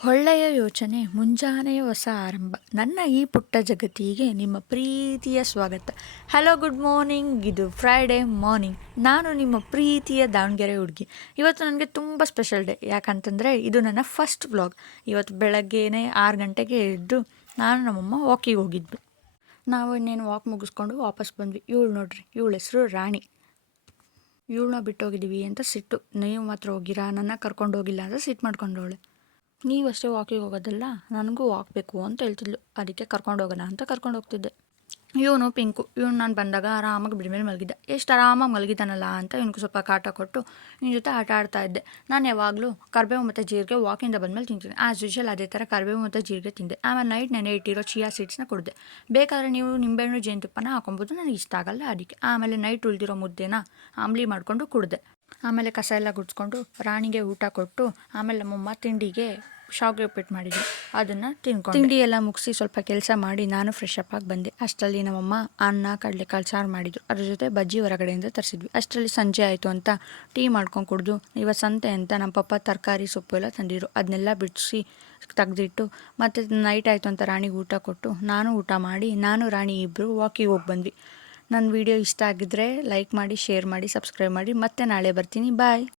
ಒಳ್ಳೆಯ ಯೋಚನೆ ಮುಂಜಾನೆಯ ಹೊಸ ಆರಂಭ. ನನ್ನ ಈ ಪುಟ್ಟ ಜಗತ್ತಿಗೆ ನಿಮ್ಮ ಪ್ರೀತಿಯ ಸ್ವಾಗತ. Hello, good morning. ಇದು ಫ್ರೈಡೇ ಮಾರ್ನಿಂಗ್. ನಾನು ನಿಮ್ಮ ಪ್ರೀತಿಯ ದಾವಣಗೆರೆ ಹುಡುಗಿ. ಇವತ್ತು ನನಗೆ ತುಂಬ ಸ್ಪೆಷಲ್ ಡೇ. ಯಾಕಂತಂದರೆ ಇದು ನನ್ನ ಫಸ್ಟ್ ವ್ಲಾಗ್. ಇವತ್ತು ಬೆಳಗ್ಗೆನೇ 6 ಗಂಟೆಗೆ ಎದ್ದು ನಾನು ನಮ್ಮಮ್ಮ ವಾಕಿಗೆ ಹೋಗಿದ್ವಿ. ನಾವು ಇನ್ನೇನು ವಾಕ್ ಮುಗಿಸ್ಕೊಂಡು ವಾಪಸ್ ಬಂದ್ವಿ. ಇವಳು ನೋಡ್ರಿ, ಇವಳ ಹೆಸರು ರಾಣಿ. ಇವಳನ್ನ ಬಿಟ್ಟೋಗಿದ್ದೀವಿ ಅಂತ ಸಿಟ್ಟು. ನೀವು ಮಾತ್ರ ಹೋಗಿರಾ, ನನ್ನ ಕರ್ಕೊಂಡು ಹೋಗಿಲ್ಲ ಅಂತ ಸಿಟ್ಟು ಮಾಡ್ಕೊಂಡವಳೆ. ನೀವು ಅಷ್ಟೇ ವಾಕಿಗೆ ಹೋಗೋದಲ್ಲ, ನನಗೂ ವಾಕ್ ಬೇಕು ಅಂತ ಹೇಳ್ತಿದ್ಲು. ಅದಕ್ಕೆ ಕರ್ಕೊಂಡು ಹೋಗೋಣ ಅಂತ ಕರ್ಕೊಂಡು ಹೋಗ್ತಿದ್ದೆ. ಇವನು ಪಿಂಕು. ಇವನು ನಾನು ಬಂದಾಗ ಆರಾಮಾಗಿ ಬಿಡ್ಮೇಲೆ ಮಲಗಿದ್ದ. ಎಷ್ಟು ಆರಾಮಾಗಿ ಮಲಗಿದ್ದಾನಲ್ಲ ಅಂತ ಇವನಿಗೂ ಸ್ವಲ್ಪ ಕಾಟ ಕೊಟ್ಟು ಇವನ ಜೊತೆ ಆಟ ಆಡ್ತಾ ಇದ್ದೆ. ನಾನು ಯಾವಾಗಲೂ ಕರಿಬೇವು ಮತ್ತು ಜೀರಿಗೆ ವಾಕಿಂದ ಬಂದಮೇಲೆ ತಿಂತೀನಿ. ಆ್ಯಸ್ ಯೂಶುವಲ್ ಅದೇ ಥರ ಕರಿಬೇವು ಮತ್ತು ಜೀರಿಗೆ ತಿಂದೆ. ಆಮೇಲೆ ನೈಟ್ ನೆನೆ ಇಟ್ಟಿರೋ ಚಿಯಾ ಸೀಡ್ಸ್ನ ಕುಡಿದೆ. ಬೇಕಾದರೆ ನೀವು ನಿಂಬೆಹಣ್ಣು ಜೇನುತುಪ್ಪನ ಹಾಕೊಬೋದು, ನನಗೆ ಇಷ್ಟ ಆಗಲ್ಲ ಅದಕ್ಕೆ. ಆಮೇಲೆ ನೈಟ್ ಉಳಿದಿರೋ ಮುದ್ದೆನ ಆಮ್ಲಿ ಮಾಡಿಕೊಂಡು ಕುಡಿದೆ. ಆಮೇಲೆ ಕಸ ಎಲ್ಲ ಗುಡಿಸ್ಕೊಂಡು ರಾಣಿಗೆ ಊಟ ಕೊಟ್ಟು ಆಮೇಲೆ ನಮ್ಮಮ್ಮ ತಿಂಡಿಗೆ ಶಾವಿಗೆ ಉಪ್ಪಿಟ್ಟು ಮಾಡಿದ್ವಿ. ಅದನ್ನು ತಿಂದ್ಕೊಂಡು ತಿಂಡಿ ಎಲ್ಲ ಮುಗಿಸಿ ಸ್ವಲ್ಪ ಕೆಲಸ ಮಾಡಿ ನಾನು ಫ್ರೆಶ್ ಅಪ್ ಆಗಿ ಬಂದೆ. ಅಷ್ಟರಲ್ಲಿ ನಮ್ಮಮ್ಮ ಅನ್ನ ಕಡಲೆಕಾಳು ಸಾರು ಮಾಡಿದ್ರು. ಅದ್ರ ಜೊತೆ ಬಜ್ಜಿ ಹೊರಗಡೆಯಿಂದ ತರಿಸಿದ್ವಿ. ಅಷ್ಟರಲ್ಲಿ ಸಂಜೆ ಆಯಿತು ಅಂತ ಟೀ ಮಾಡ್ಕೊಂಡು ಕುಡಿದು, ಇವತ್ತು ಸಂತೆ ಅಂತ ನಮ್ಮ ಪಪ್ಪ ತರಕಾರಿ ಸೊಪ್ಪು ಎಲ್ಲ ತಂದಿದ್ರು. ಅದನ್ನೆಲ್ಲ ಬಿಡಿಸಿ ತೆಗೆದಿಟ್ಟು ಮತ್ತು ನೈಟ್ ಆಯಿತು ಅಂತ ರಾಣಿಗೆ ಊಟ ಕೊಟ್ಟು ನಾನು ಊಟ ಮಾಡಿ ನಾನು ರಾಣಿ ಇಬ್ಬರು ವಾಕಿಗೆ ಹೋಗಿ ಬಂದ್ವಿ. ನನ್ನ ವಿಡಿಯೋ ಇಷ್ಟ ಆಗಿದ್ದರೆ ಲೈಕ್ ಮಾಡಿ, ಶೇರ್ ಮಾಡಿ, ಸಬ್ಸ್ಕ್ರೈಬ್ ಮಾಡಿ. ಮತ್ತೆ ನಾಳೆ ಬರ್ತೀನಿ. ಬಾಯ್.